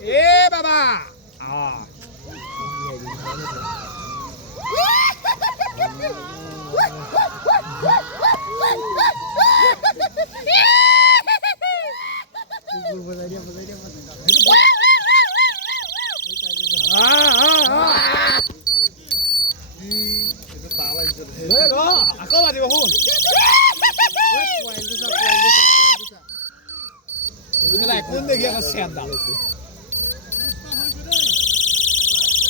এ বাবা আকৌ বাজিব শুন কোন দেখি আকৌ চেয়াৰ দাল হৈছে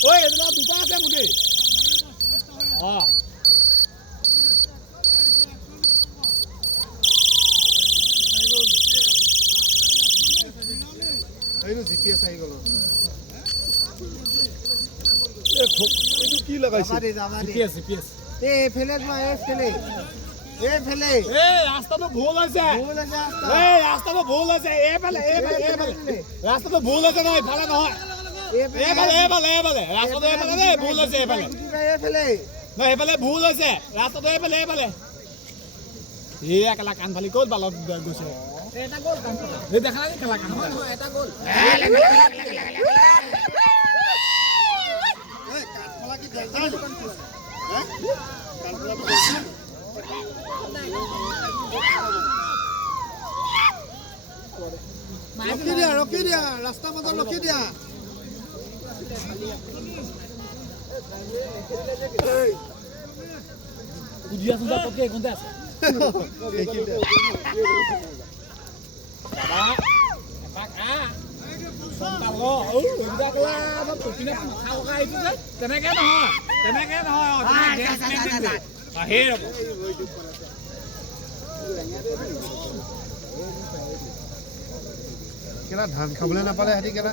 ঐ এইটো দুটা আছে মুঠি জিপিএছ আহি গ'ল এইটো কি লগাইছে জিপিএছ এইফালে এইফালে ৰাস্তাটো ভুল হৈছে ৰাস্তাটো ভুল হৈছে এইফালে ৰাস্তাটো ভুল হৈছে নহয় ইফালে নহয় এইফালে ৰাস্তাটো এইফালে দেই ভুল হৈছে এইফালে নহয় এইফালে ভুল হৈছে ৰাস্তাটো এইফালে এই একেলা কাণ ফালি ক'ত বালত গৈছে এটা গ'ল এই দেখা নাই খেলা কাণ এটা গ'ল ৰখি দিয়া ৰাস্তা মাজত ৰখি দিয়া তেনেকে নহয় কেলা ধান খাবলৈ নাপালে সিহঁতি কেলা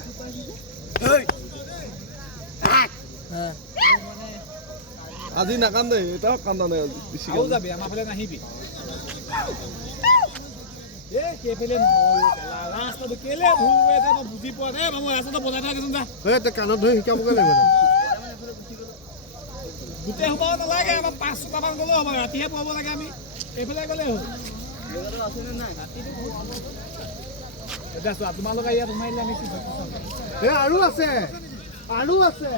আজি নাকান্দে এটাও কান্দা নাই আজি বেছি যাবি আমাৰ ফালে নাহিবি ৰাস্তাটো কেলে ভুল হৈ আছে মই বুজি পোৱা নাই মই ৰাস্তাটো বজাই থাকিছোন যা তই কাণত ধৰি শিকাবগৈ লাগিব গোটেই সোমাব নালাগে আমাৰ 5-6টা মান গ'লেও হ'ব ৰাতিহে পোৱাব লাগে আমি এইফালে গ'লে হ'ল এতিয়া চোৱা তোমালোকে ইয়াত সোমাই দিলে আমি আৰু আছে